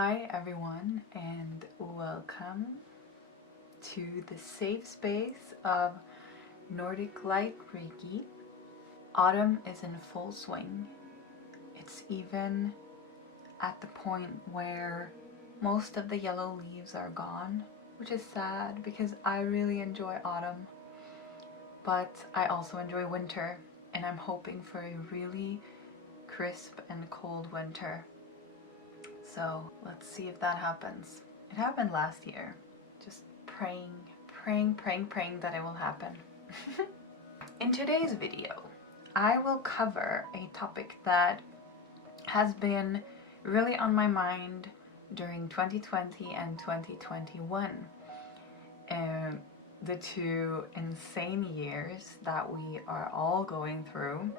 Hi everyone, and welcome to the safe space of Nordic Light Reiki. Autumn is in full swing. It's even at the point where most of the yellow leaves are gone, which is sad because I really enjoy autumn, but I also enjoy winter, and I'm hoping for a really crisp and cold winter. So let's see if that happens. It happened last year. Just praying that it will happen. In today's video, I will cover a topic that has been really on my mind during 2020 and 2021. The two insane years that we are all going through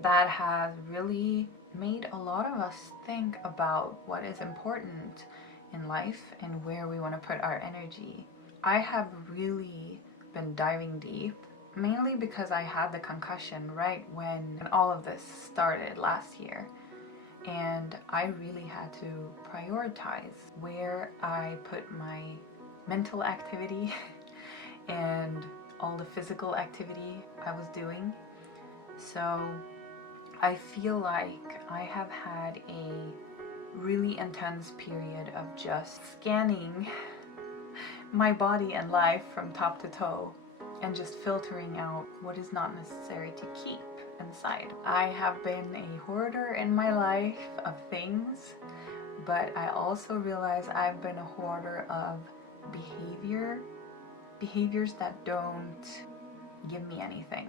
that has really made a lot of us think about what is important in life and where we want to put our energy. I have really been diving deep, mainly because I had the concussion right when all of this started last year. And I really had to prioritize where I put my mental activity and all the physical activity I was doing. So I feel like I have had a really intense period of just scanning my body and life from top to toe and just filtering out what is not necessary to keep inside. I have been a hoarder in my life of things, but I also realize I've been a hoarder of behaviors that don't give me anything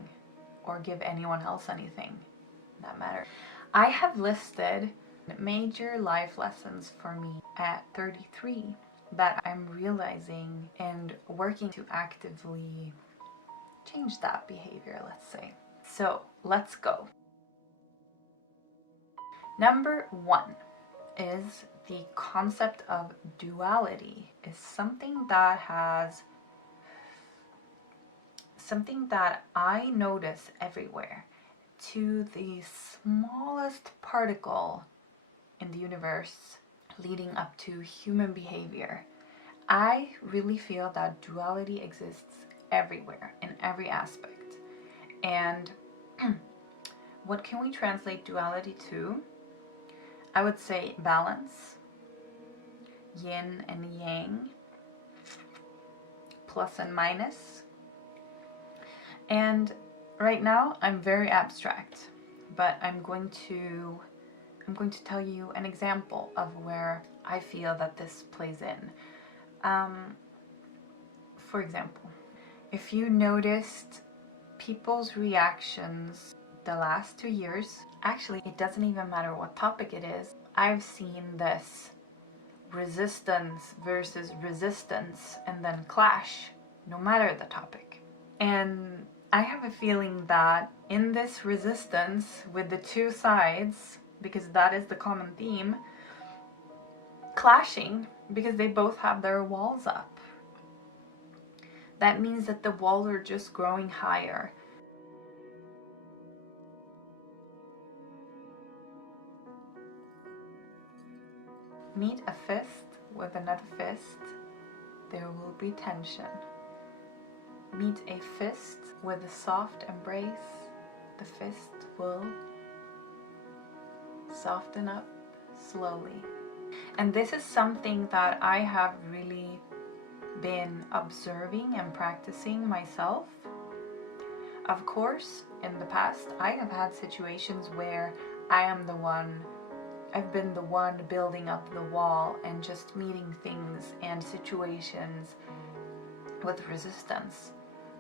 or give anyone else anything that matter. I have listed major life lessons for me at 33 that I'm realizing and working to actively change that behavior, let's say. So let's go. Number 1 is the concept of duality. Is something that I notice everywhere, to the smallest particle in the universe leading up to human behavior. I really feel that duality exists everywhere, in every aspect. And what can we translate duality to? I would say balance, yin and yang, plus and minus. And right now I'm very abstract, but I'm going to tell you an example of where I feel that this plays in. For example, if you noticed people's reactions the last 2 years, actually it doesn't even matter what topic it is, I've seen this resistance versus resistance and then clash, no matter the topic. And I have a feeling that in this resistance with the two sides, because that is the common theme, clashing because they both have their walls up. That means that the walls are just growing higher. Meet a fist with another fist, there will be tension. Meet a fist with a soft embrace, the fist will soften up slowly. And this is something that I have really been observing and practicing myself. Of course, in the past, I have had situations where I've been the one building up the wall and just meeting things and situations with resistance.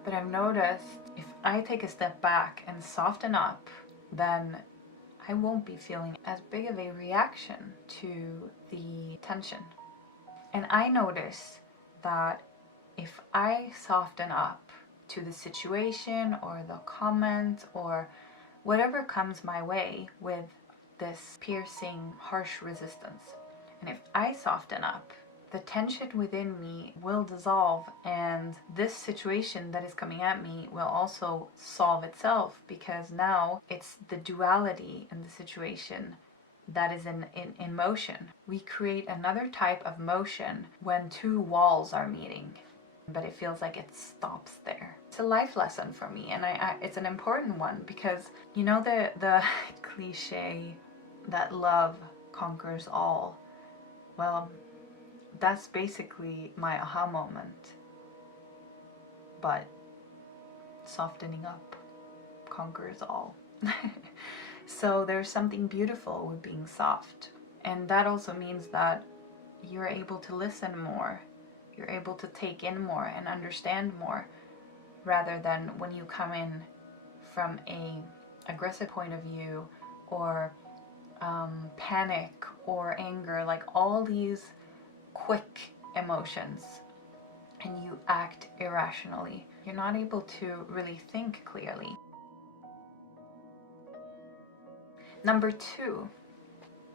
But I've noticed if I take a step back and soften up, then I won't be feeling as big of a reaction to the tension. And I notice that if I soften up to the situation or the comment or whatever comes my way with this piercing, harsh resistance, and if I soften up, the tension within me will dissolve, and this situation that is coming at me will also solve itself, because now it's the duality in the situation that is in motion. We create another type of motion when two walls are meeting, but it feels like it stops there. It's a life lesson for me, and it's an important one, because you know the cliche that love conquers all. Well, that's basically my aha moment, but softening up conquers all. So there's something beautiful with being soft, and that also means that you're able to listen more, you're able to take in more and understand more, rather than when you come in from a aggressive point of view, or panic or anger, like all these quick emotions, and you act irrationally. You're not able to really think clearly. Number 2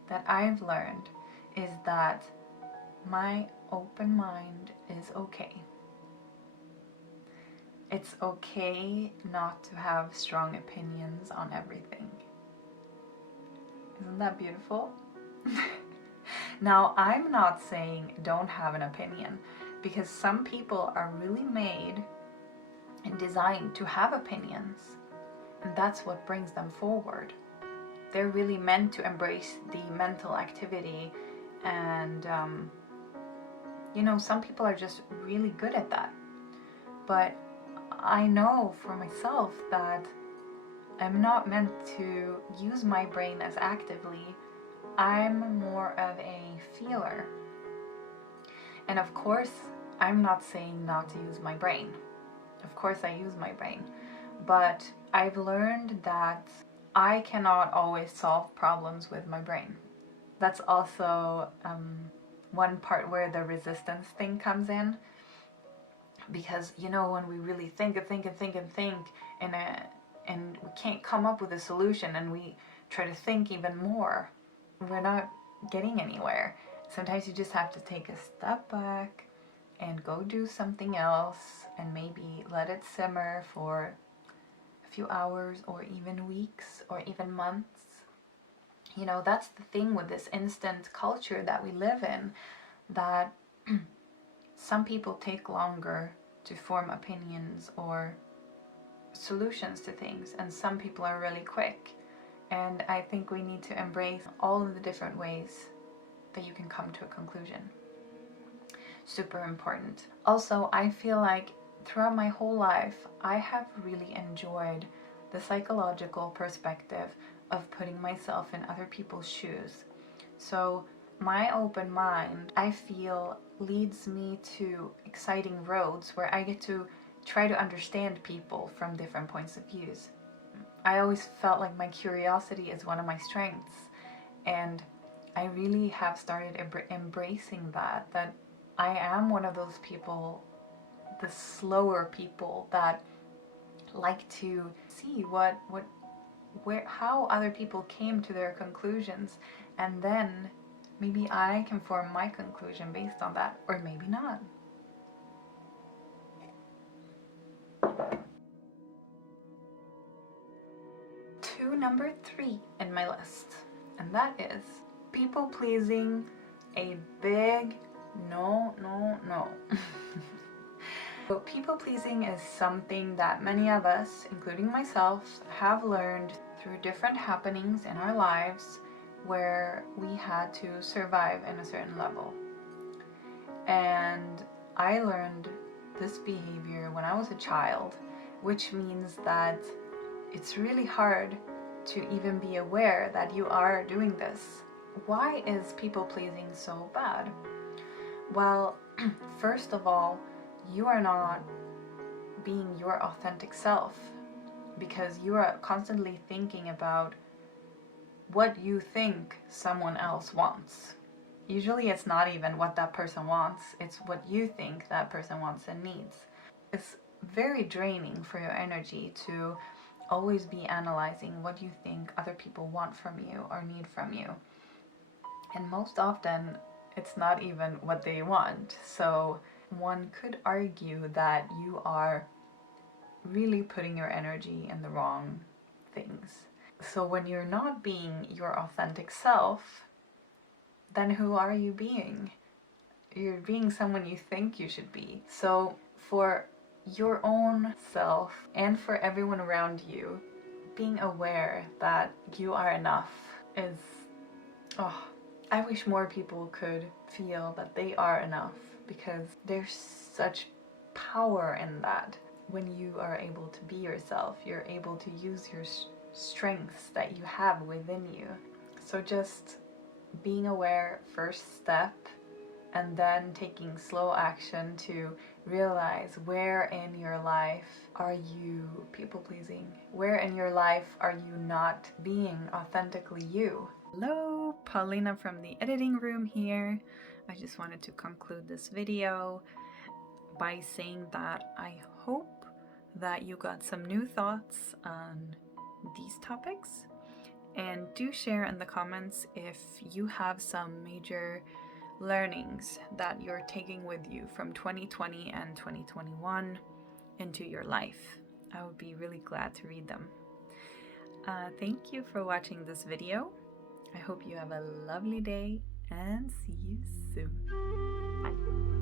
that I've learned is that my open mind is okay. It's okay not to have strong opinions on everything. Isn't that beautiful? Now, I'm not saying don't have an opinion, because some people are really made and designed to have opinions, and that's what brings them forward. They're really meant to embrace the mental activity, and some people are just really good at that. But I know for myself that I'm not meant to use my brain as actively. I'm more of a feeler. And of course, I'm not saying not to use my brain. Of course I use my brain. But I've learned that I cannot always solve problems with my brain. That's also one part where the resistance thing comes in. Because, when we really think and we can't come up with a solution, and we try to think even more, we're not getting anywhere. Sometimes you just have to take a step back and go do something else, and maybe let it simmer for a few hours, or even weeks, or even months. That's the thing with this instant culture that we live in, that some people take longer to form opinions or solutions to things, and some people are really quick. And I think we need to embrace all of the different ways that you can come to a conclusion. Super important. Also, I feel like throughout my whole life, I have really enjoyed the psychological perspective of putting myself in other people's shoes. So my open mind, I feel, leads me to exciting roads where I get to try to understand people from different points of views. I always felt like my curiosity is one of my strengths, and I really have started embracing that I am one of those people, the slower people, that like to see how other people came to their conclusions, and then maybe I can form my conclusion based on that, or maybe not. Number 3 in my list, and that is people pleasing. A big no. So people pleasing is something that many of us, including myself, have learned through different happenings in our lives where we had to survive in a certain level. And I learned this behavior when I was a child, which means that it's really hard to even be aware that you are doing this. Why is people pleasing so bad? Well, first of all, you are not being your authentic self, because you are constantly thinking about what you think someone else wants. Usually it's not even what that person wants, it's what you think that person wants and needs. It's very draining for your energy to always be analyzing what you think other people want from you or need from you. And most often, it's not even what they want. So one could argue that you are really putting your energy in the wrong things. So when you're not being your authentic self, then who are you being? You're being someone you think you should be. So for your own self and for everyone around you, being aware that you are enough is, oh, I wish more people could feel that they are enough, because there's such power in that. When you are able to be yourself, you're able to use your strengths that you have within you. So just being aware, first step, and then taking slow action to realize where in your life are you people pleasing? Where in your life are you not being authentically you? Hello, Paulina from the editing room here. I just wanted to conclude this video by saying that I hope that you got some new thoughts on these topics, and do share in the comments if you have some major learnings that you're taking with you from 2020 and 2021 into your life. I would be really glad to read them. Thank you for watching this video. I hope you have a lovely day and see you soon. Bye.